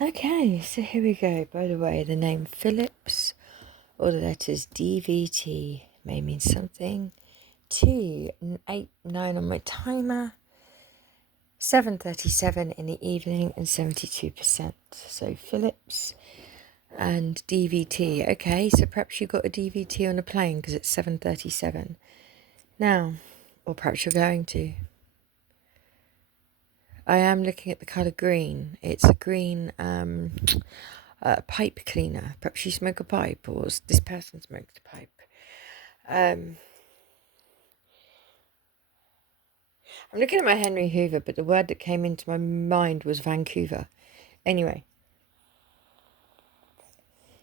Okay, so here we go. By the way, the name Phillips or the letters DVT may mean something. 2 and 8 9 on my timer. 7:37 in the evening and 72%. So Phillips and DVT. Okay, so perhaps you got a DVT on a plane because it's 7:37 now, or perhaps you're going to. I am looking at the colour green. It's a green pipe cleaner. Perhaps you smoke a pipe, or this person smokes a pipe. I'm looking at my Henry Hoover, but the word that came into my mind was Vancouver. Anyway,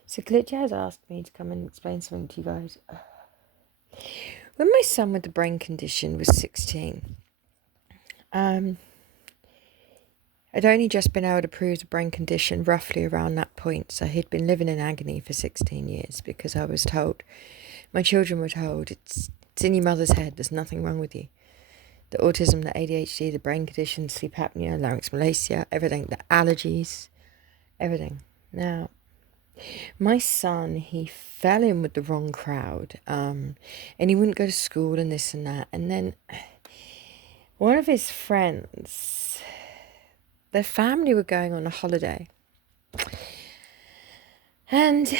so Glitch has asked me to come and explain something to you guys. When my son with the brain condition was 16, I'd only just been able to prove the brain condition roughly around that point, so he'd been living in agony for 16 years because I was told, my children were told, it's in your mother's head, there's nothing wrong with you. The autism, the ADHD, the brain condition, sleep apnea, larynx malacia, everything, the allergies, everything. Now, my son, he fell in with the wrong crowd, and he wouldn't go to school and this and that. And then one of his friends, their family were going on a holiday, and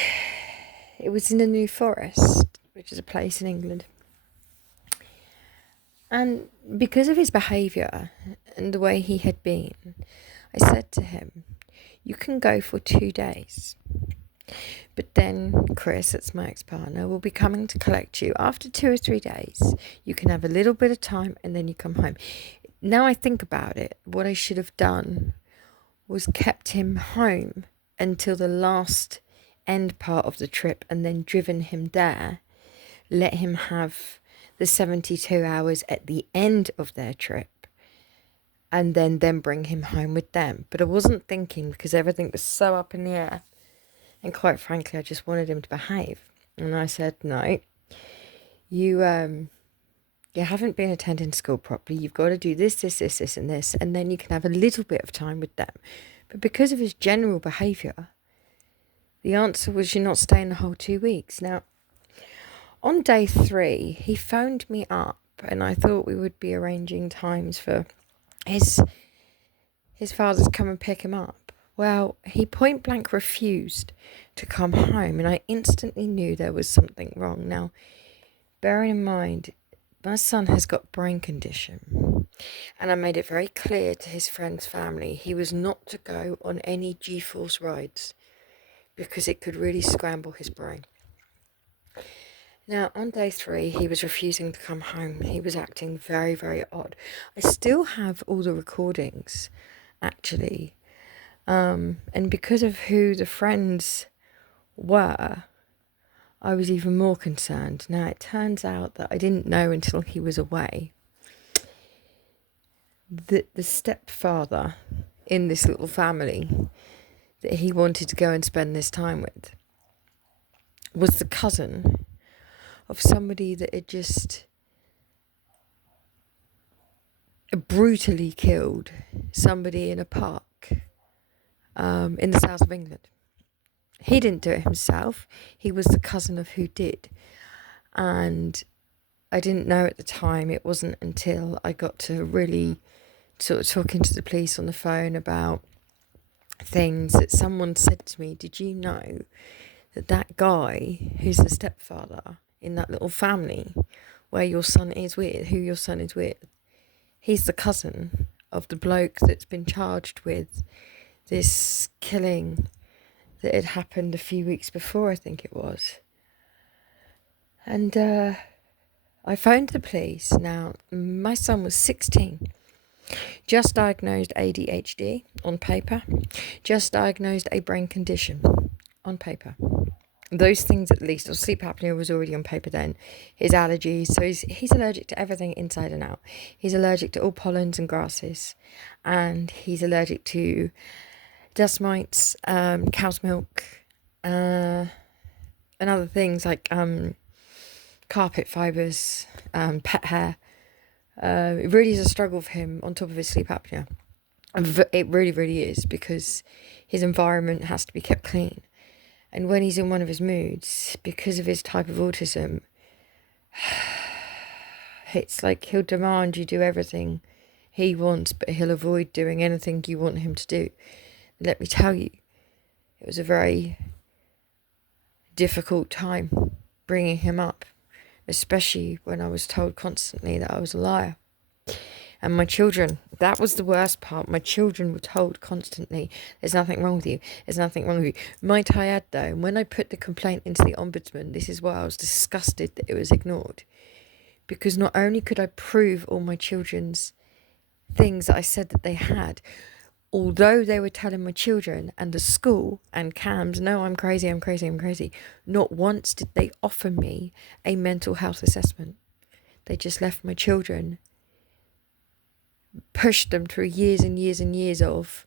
it was in the New Forest, which is a place in England. And because of his behaviour and the way he had been, I said to him, you can go for 2 days. But then Chris, that's my ex-partner, will be coming to collect you. After 2 or 3 days, you can have a little bit of time and then you come home. Now I think about it, what I should have done was kept him home until the last end part of the trip and then driven him there, let him have the 72 hours at the end of their trip, and then bring him home with them. But I wasn't thinking because everything was so up in the air. And quite frankly, I just wanted him to behave. And I said, no, you haven't been attending school properly. You've got to do this, and this. And then you can have a little bit of time with them. But because of his general behaviour, the answer was you're not staying the whole 2 weeks. Now, on day 3, he phoned me up and I thought we would be arranging times for his father to come and pick him up. Well, he point blank refused to come home and I instantly knew there was something wrong. Now, bearing in mind, my son has got brain condition and I made it very clear to his friend's family he was not to go on any G-force rides because it could really scramble his brain. Now, on day 3, he was refusing to come home. He was acting very, very odd. I still have all the recordings, actually. And because of who the friends were, I was even more concerned. Now, it turns out that I didn't know until he was away that the stepfather in this little family that he wanted to go and spend this time with was the cousin of somebody that had just brutally killed somebody in a park in the south of England. He didn't do it himself. He was the cousin of who did. And I didn't know at the time. It wasn't until I got to really sort of talking to the police on the phone about things that someone said to me, did you know that guy who's the stepfather in that little family where your son is with, who your son is with, he's the cousin of the bloke that's been charged with this killing that had happened a few weeks before, I think it was. And I phoned the police. Now, my son was 16, just diagnosed ADHD on paper, just diagnosed a brain condition on paper. Those things at least, or sleep apnea was already on paper then. His allergies, so he's allergic to everything inside and out. He's allergic to all pollens and grasses, and he's allergic to dust mites, cow's milk, and other things like carpet fibres, pet hair. It really is a struggle for him on top of his sleep apnea. It really, really is, because his environment has to be kept clean. And when he's in one of his moods, because of his type of autism, it's like he'll demand you do everything he wants, but he'll avoid doing anything you want him to do. Let me tell you, it was a very difficult time bringing him up, especially when I was told constantly that I was a liar. And my children, that was the worst part. My children were told constantly, there's nothing wrong with you. There's nothing wrong with you. Might I add, though, and when I put the complaint into the ombudsman, this is why I was disgusted that it was ignored. Because not only could I prove all my children's things that I said that they had, although they were telling my children and the school and CAMS, no, I'm crazy, I'm crazy, I'm crazy, not once did they offer me a mental health assessment. They just left my children, pushed them through years and years and years of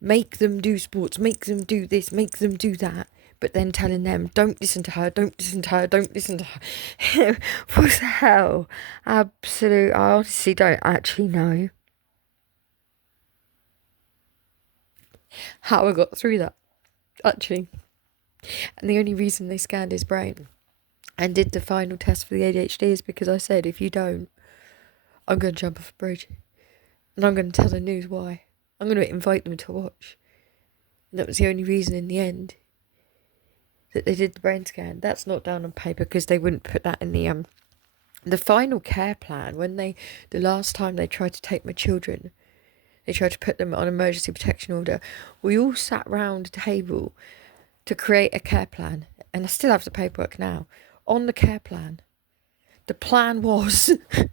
make them do sports, make them do this, make them do that, but then telling them, don't listen to her, don't listen to her, don't listen to her. What the hell? Absolute, I honestly don't actually know how I got through that, actually. And the only reason they scanned his brain and did the final test for the ADHD is because I said, if you don't, I'm going to jump off a bridge. And I'm going to tell the news why. I'm going to invite them to watch. And that was the only reason in the end that they did the brain scan. That's not down on paper because they wouldn't put that in the final care plan. When the last time they tried to take my children, they tried to put them on emergency protection order. We all sat round a table to create a care plan. And I still have the paperwork now. On the care plan, the plan was, and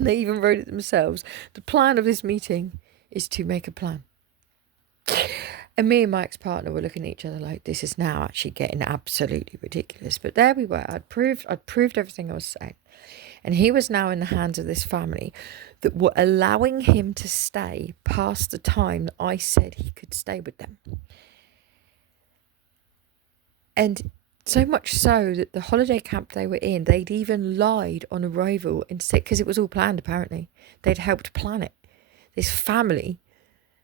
they even wrote it themselves, the plan of this meeting is to make a plan. And me and my ex-partner were looking at each other like, this is now actually getting absolutely ridiculous. But there we were. I'd proved everything I was saying. And he was now in the hands of this family that were allowing him to stay past the time that I said he could stay with them. And so much so that the holiday camp they were in, they'd even lied on arrival and said, because it was all planned apparently, they'd helped plan it. This family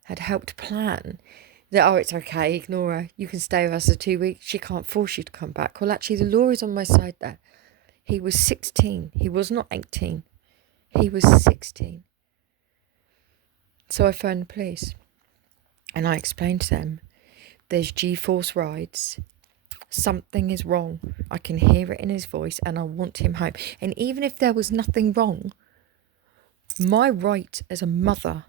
had helped plan that, oh, it's okay, ignore her, you can stay with us for 2 weeks, she can't force you to come back. Well, actually, the law is on my side there. He was 16, he was not 18, he was 16. So I phoned the police and I explained to them, there's G-force rides, something is wrong. I can hear it in his voice and I want him home. And even if there was nothing wrong, my right as a mother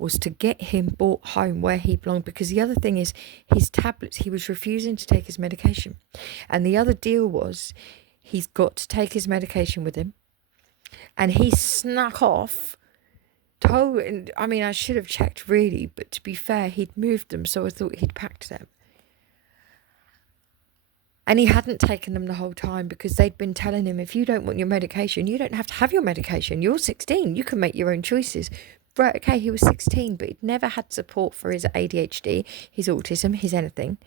was to get him brought home where he belonged. Because the other thing is, his tablets, he was refusing to take his medication. And the other deal was, he's got to take his medication with him. And he snuck off. I mean, I should have checked really, but to be fair, he'd moved them, so I thought he'd packed them. And he hadn't taken them the whole time because they'd been telling him, if you don't want your medication, you don't have to have your medication. You're 16. You can make your own choices. Right, okay, he was 16, but he'd never had support for his ADHD, his autism, his anything.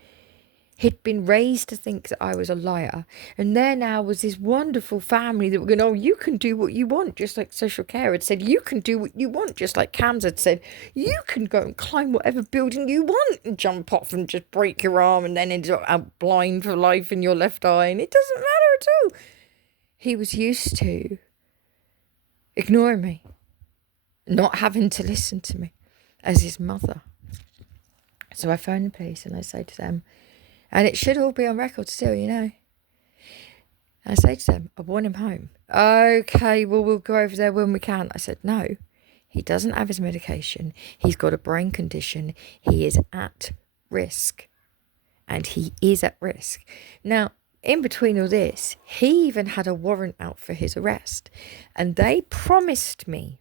He'd been raised to think that I was a liar. And there now was this wonderful family that were going, oh, you can do what you want, just like social care had said, you can do what you want, just like CAMS had said, you can go and climb whatever building you want and jump off and just break your arm and then end up blind for life in your left eye. And it doesn't matter at all. He was used to ignoring me, not having to listen to me as his mother. So I phoned the police and I say to them, and it should all be on record still, you know. I say to them, I want him home. Okay, well, we'll go over there when we can. I said, no, he doesn't have his medication. He's got a brain condition. He is at risk. And he is at risk. Now, in between all this, he even had a warrant out for his arrest. And they promised me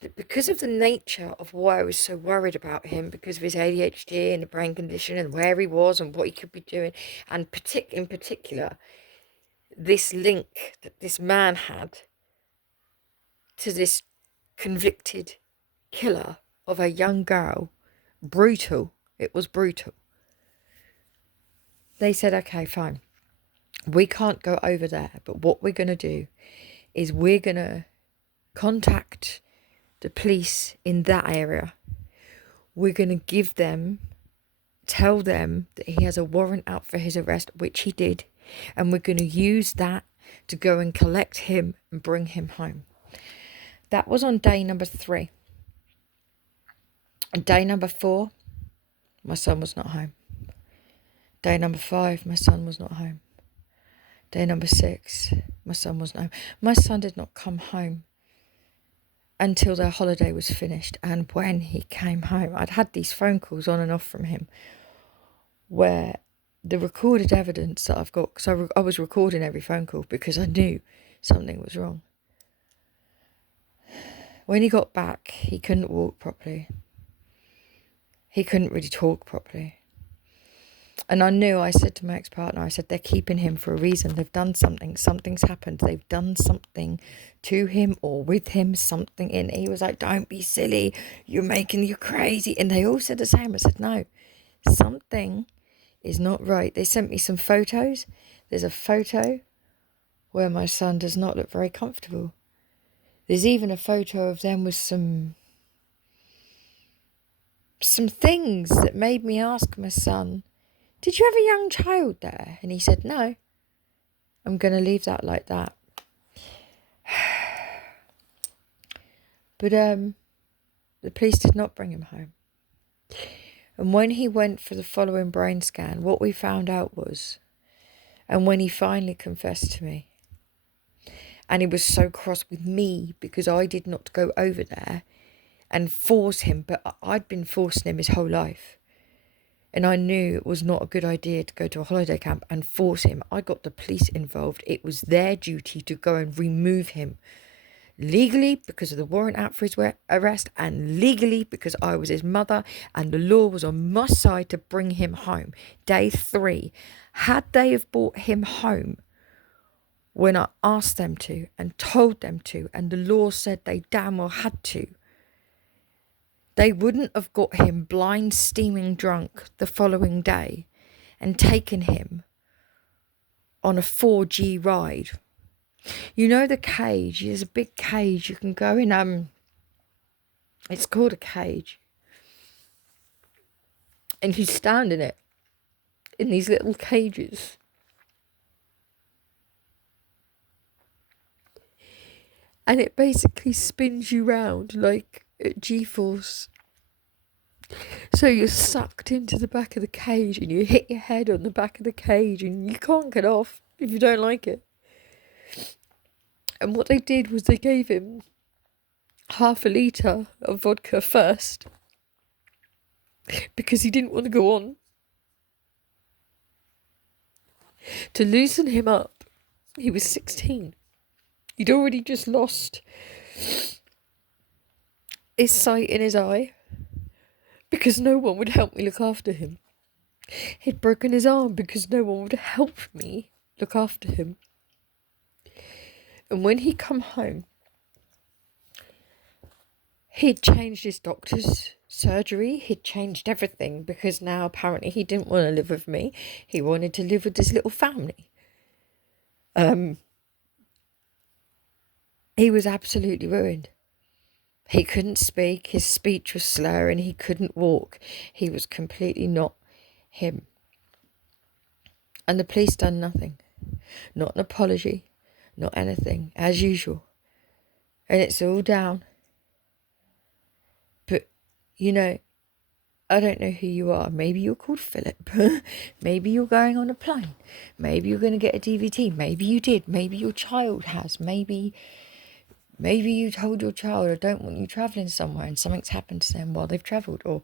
that because of the nature of why I was so worried about him, because of his ADHD and the brain condition and where he was and what he could be doing, and in particular, this link that this man had to this convicted killer of a young girl, brutal, it was brutal. They said, okay, fine, we can't go over there, but what we're going to do is we're going to contact the police in that area we're going to tell them that he has a warrant out for his arrest, which he did, and we're going to use that to go and collect him and bring him home. That was on day number 3. On day number 4, my son was not home. Day number 5, my son was not home. Day number 6, my son was not home. My son did not come home until their holiday was finished. And when he came home, I'd had these phone calls on and off from him where the recorded evidence that I've got, because I was recording every phone call because I knew something was wrong. When he got back, he couldn't walk properly. He couldn't really talk properly. And I said to my ex-partner, I said, they're keeping him for a reason. They've done something. Something's happened. They've done something to him or with him, something in. He was like, don't be silly. You're crazy. And they all said the same. I said, no, something is not right. They sent me some photos. There's a photo where my son does not look very comfortable. There's even a photo of them with some things that made me ask my son, did you have a young child there? And he said, no. I'm going to leave that like that. But the police did not bring him home. And when he went for the following brain scan, what we found out was, and when he finally confessed to me, and he was so cross with me because I did not go over there and force him, but I'd been forcing him his whole life. And I knew it was not a good idea to go to a holiday camp and force him. I got the police involved. It was their duty to go and remove him. Legally, because of the warrant out for his arrest, and legally, because I was his mother, and the law was on my side to bring him home. Day 3. Had they have brought him home when I asked them to and told them to, and the law said they damn well had to, they wouldn't have got him blind, steaming drunk the following day and taken him on a 4G ride. You know the cage? There's a big cage. You can go in, it's called a cage. And you stand in it, in these little cages. And it basically spins you round like at G-force. So you're sucked into the back of the cage and you hit your head on the back of the cage and you can't get off if you don't like it. And what they did was they gave him half a litre of vodka first because he didn't want to go on. To loosen him up, he was 16. He'd already just lost his sight in his eye because no one would help me look after him. He'd broken his arm because no one would help me look after him. And when he come home, he'd changed his doctor's surgery. He'd changed everything because now apparently he didn't want to live with me. He wanted to live with this little family. He was absolutely ruined. He couldn't speak. His speech was slurring. He couldn't walk. He was completely not him. And the police done nothing. Not an apology. Not anything. As usual. And it's all down. But, you know, I don't know who you are. Maybe you're called Philip. Maybe you're going on a plane. Maybe you're going to get a DVT. Maybe you did. Maybe your child has. Maybe you told your child, I don't want you travelling somewhere, and something's happened to them while they've travelled. Or,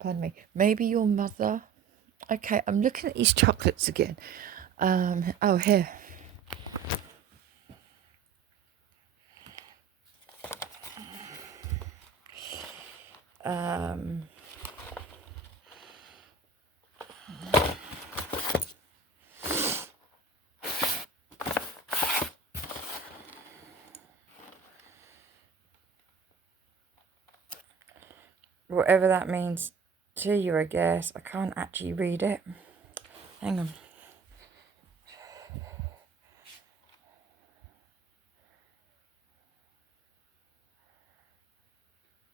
pardon me, maybe your mother. Okay, I'm looking at these chocolates again. Oh, here. Whatever that means to you, I guess. I can't actually read it. Hang on.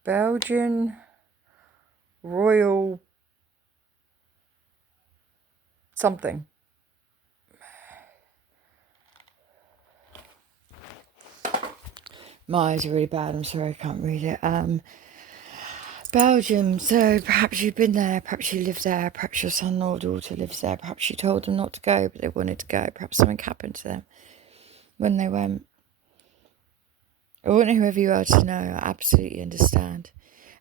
Belgian royal something. My eyes are really bad. I'm sorry, I can't read it. Belgium. So perhaps you've been there. Perhaps you live there. Perhaps your son or daughter lives there. Perhaps you told them not to go, but they wanted to go. Perhaps something happened to them when they went. I want whoever you are to know, I absolutely understand.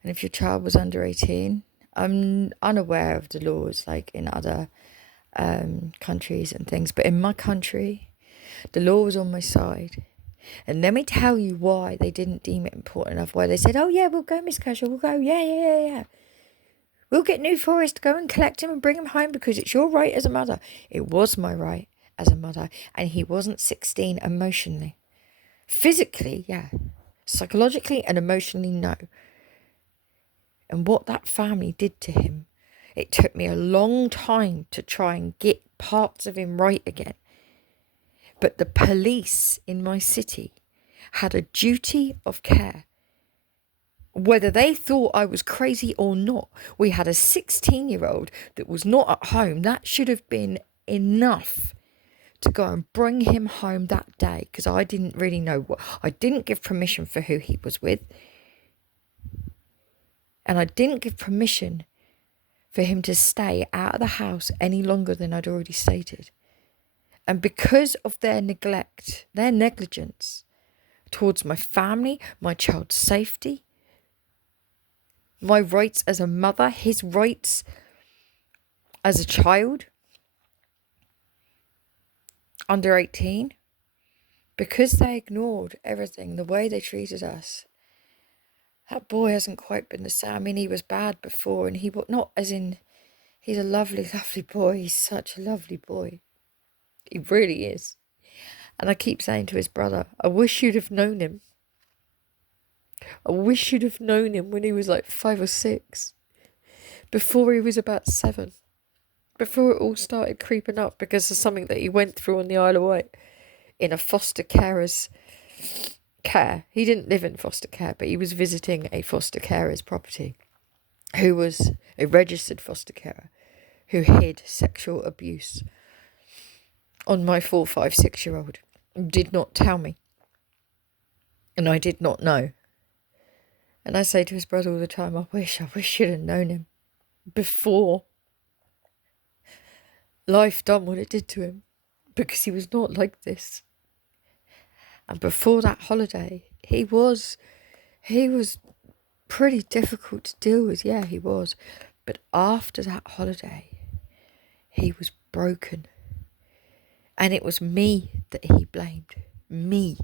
And if your child was under 18, I'm unaware of the laws like in other countries and things, but in my country, the law was on my side. And let me tell you why they didn't deem it important enough. Why they said, "Oh yeah, we'll go, Miss Casher, we'll go. Yeah. We'll get New Forest to go and collect him and bring him home because it's your right as a mother." It was my right as a mother, and he wasn't 16 emotionally. Physically, yeah. Psychologically and emotionally, no. And what that family did to him, it took me a long time to try and get parts of him right again. But the police in my city had a duty of care. Whether they thought I was crazy or not, we had a 16-year-old that was not at home. That should have been enough to go and bring him home that day, because I didn't really know what. I didn't give permission for who he was with. And I didn't give permission for him to stay out of the house any longer than I'd already stated. And because of their neglect, their negligence towards my family, my child's safety, my rights as a mother, his rights as a child under 18, because they ignored everything, the way they treated us, that boy hasn't quite been the same. I mean, he was bad before, and he was not as in, he's a lovely, lovely boy. He's such a lovely boy. He really is. And I keep saying to his brother, I wish you'd have known him. I wish you'd have known him when he was like 5 or 6. Before he was about 7. Before it all started creeping up because of something that he went through on the Isle of Wight in a foster carer's care. He didn't live in foster care, but he was visiting a foster carer's property who was a registered foster carer who hid sexual abuse on my 4, 5, 6-year-old. Did not tell me. And I did not know. And I say to his brother all the time, I wish you'd have known him before life done what it did to him, because he was not like this. And before that holiday, he was pretty difficult to deal with. Yeah, he was. But after that holiday, he was broken. And it was me that he blamed. Me.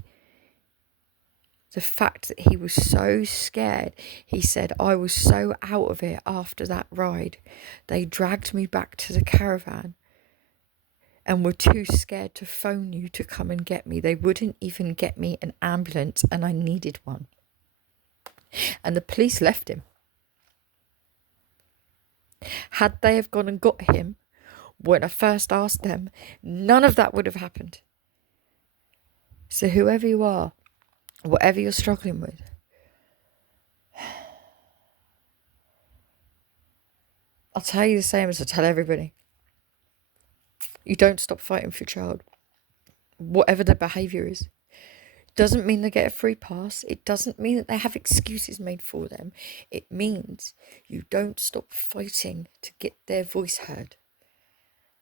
The fact that he was so scared. He said, I was so out of it after that ride. They dragged me back to the caravan and were too scared to phone you to come and get me. They wouldn't even get me an ambulance, and I needed one. And the police left him. Had they have gone and got him when I first asked them, none of that would have happened. So whoever you are, whatever you're struggling with, I'll tell you the same as I tell everybody. You don't stop fighting for your child, whatever their behaviour is. Doesn't mean they get a free pass. It doesn't mean that they have excuses made for them. It means you don't stop fighting to get their voice heard.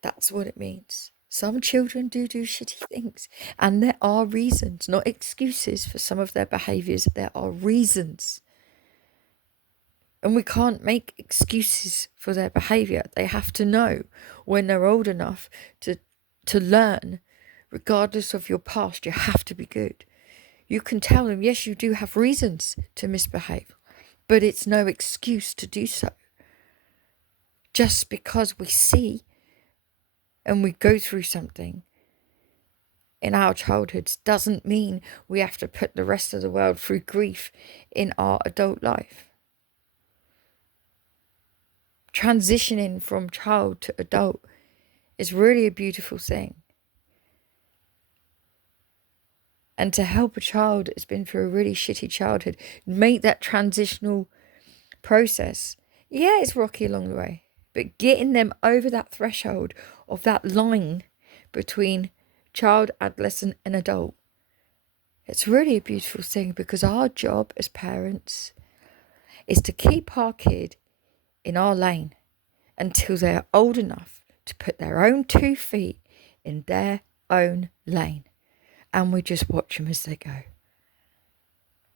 That's what it means. Some children do shitty things, and there are reasons, not excuses, for some of their behaviours. There are reasons. And we can't make excuses for their behaviour. They have to know when they're old enough to learn, regardless of your past, you have to be good. You can tell them, yes, you do have reasons to misbehave, but it's no excuse to do so. Just because we see and we go through something in our childhoods doesn't mean we have to put the rest of the world through grief in our adult life. Transitioning from child to adult is really a beautiful thing. And to help a child that's been through a really shitty childhood make that transitional process Yeah, it's rocky along the way, but getting them over that threshold of that line between child, adolescent, and adult, it's really a beautiful thing, because our job as parents is to keep our kid in our lane until they're old enough to put their own 2 feet in their own lane. And we just watch them as they go.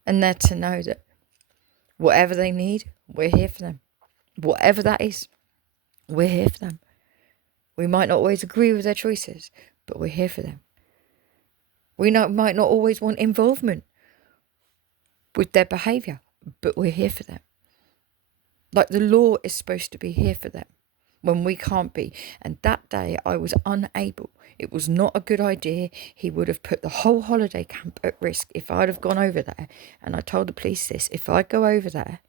And they're to know that whatever they need, we're here for them. Whatever that is, we're here for them. We might not always agree with their choices, but we're here for them. Might not always want involvement with their behaviour, but we're here for them. Like, the law is supposed to be here for them when we can't be. And that day I was unable. It was not a good idea. He would have put the whole holiday camp at risk if I'd have gone over there. And I told the police this: if I go over there,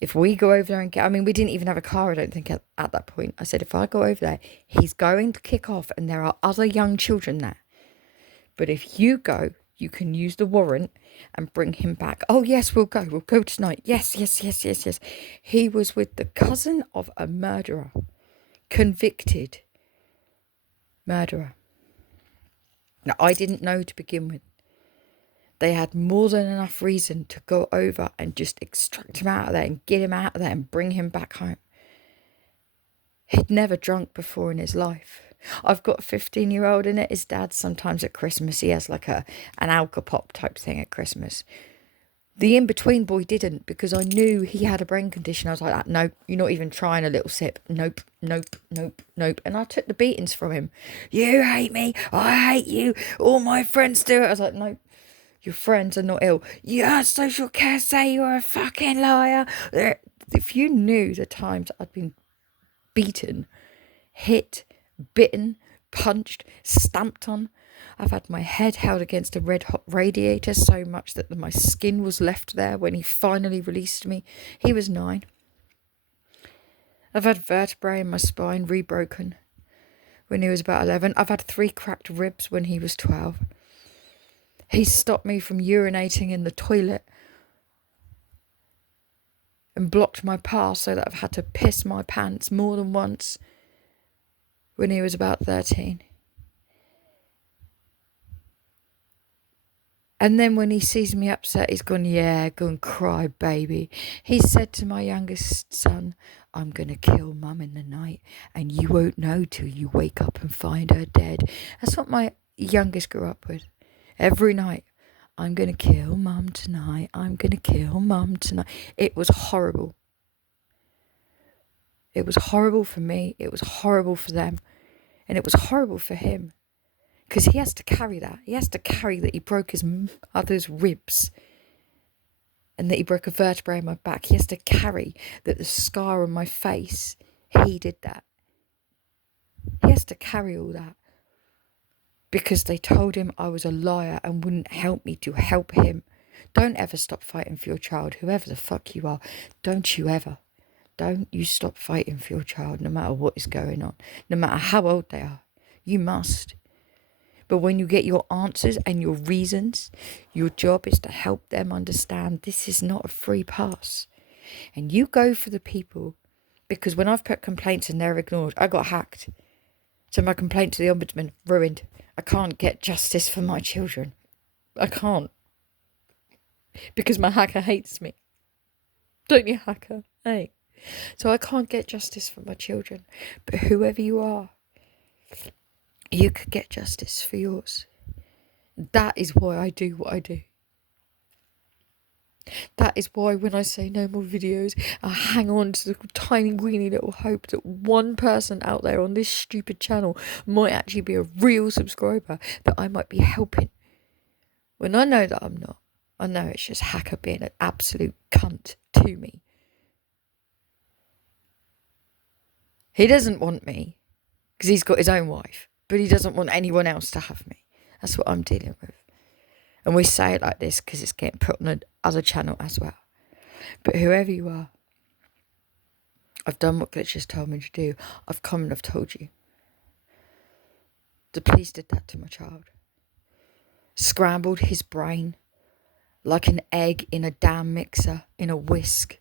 if we go over there and get, I mean, we didn't even have a car, I don't think, at that point. I said, if I go over there, he's going to kick off and there are other young children there. But if you go, you can use the warrant and bring him back. Oh, yes, we'll go. We'll go tonight. Yes. He was with the cousin of a murderer. Convicted murderer. Now, I didn't know to begin with. They had more than enough reason to go over and just extract him out of there and get him out of there and bring him back home. He'd never drunk before in his life. I've got a 15-year-old in it. His dad, sometimes at Christmas, he has like an alcopop type thing at Christmas. The in-between boy didn't, because I knew he had a brain condition. I was like, nope, you're not even trying a little sip. Nope. And I took the beatings from him. You hate me. I hate you. All my friends do it. I was like, nope. Your friends are not ill. Your social care say you're a fucking liar. If you knew the times I'd been beaten, hit, bitten, punched, stamped on. I've had my head held against a red hot radiator so much that my skin was left there when he finally released me. He was 9. I've had vertebrae in my spine rebroken when he was about 11. I've had 3 cracked ribs when he was 12. He stopped me from urinating in the toilet and blocked my path so that I've had to piss my pants more than once when he was about 13. And then when he sees me upset, he's gone, yeah, go and cry, baby. He said to my youngest son, I'm going to kill mum in the night and you won't know till you wake up and find her dead. That's what my youngest grew up with. Every night, I'm going to kill mum tonight. I'm going to kill mum tonight. It was horrible. It was horrible for me. It was horrible for them. And it was horrible for him. Because he has to carry that. He has to carry that he broke his mother's ribs and that he broke a vertebrae in my back. He has to carry that the scar on my face, he did that. He has to carry all that because they told him I was a liar and wouldn't help me to help him. Don't ever stop fighting for your child, whoever the fuck you are. Don't you ever. Don't you stop fighting for your child, no matter what is going on, no matter how old they are. You must. But when you get your answers and your reasons, your job is to help them understand this is not a free pass. And you go for the people, because when I've put complaints and they're ignored, I got hacked. So my complaint to the ombudsman, ruined. I can't get justice for my children. I can't. Because my hacker hates me. Don't you, hacker? Hey. So I can't get justice for my children. But whoever you are, you could get justice for yours. That is why I do what I do. That is why when I say no more videos, I hang on to the tiny weeny little hope that one person out there on this stupid channel might actually be a real subscriber, that I might be helping. When I know that I'm not. I know it's just hacker being an absolute cunt to me. He doesn't want me because he's got his own wife, but he doesn't want anyone else to have me. That's what I'm dealing with. And we say it like this because it's getting put on another channel as well. But whoever you are, I've done what Glitch has told me to do. I've come and I've told you. The police did that to my child. Scrambled his brain like an egg in a damn mixer, in a whisk.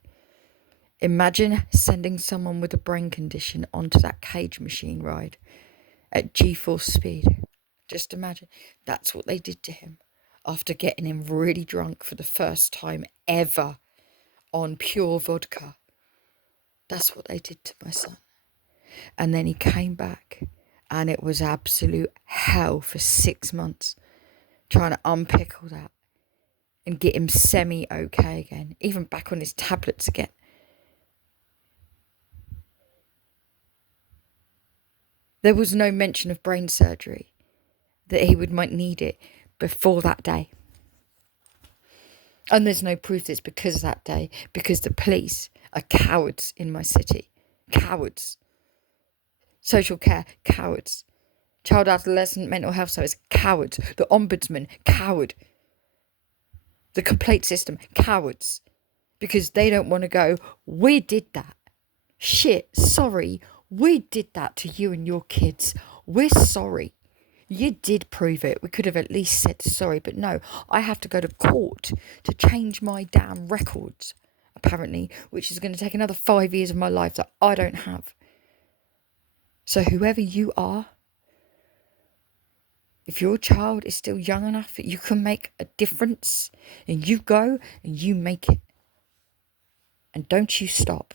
Imagine sending someone with a brain condition onto that cage machine ride at G-force speed. Just imagine. That's what they did to him after getting him really drunk for the first time ever on pure vodka. That's what they did to my son. And then he came back and it was absolute hell for 6 months trying to unpick all that and get him semi-okay again, even back on his tablets again. There was no mention of brain surgery, that he might need it before that day. And there's no proof that it's because of that day, because the police are cowards in my city. Cowards. Social care, cowards. Child adolescent mental health service, cowards. The ombudsman, coward. The complaint system, cowards. Because they don't want to go, we did that. Shit, sorry, we did that to you and your kids. We're sorry. You did prove it. We could have at least said sorry, but no, I have to go to court to change my damn records, apparently, which is going to take another 5 years of my life that I don't have. So whoever you are, if your child is still young enough that you can make a difference, and you go and you make it. And don't you stop.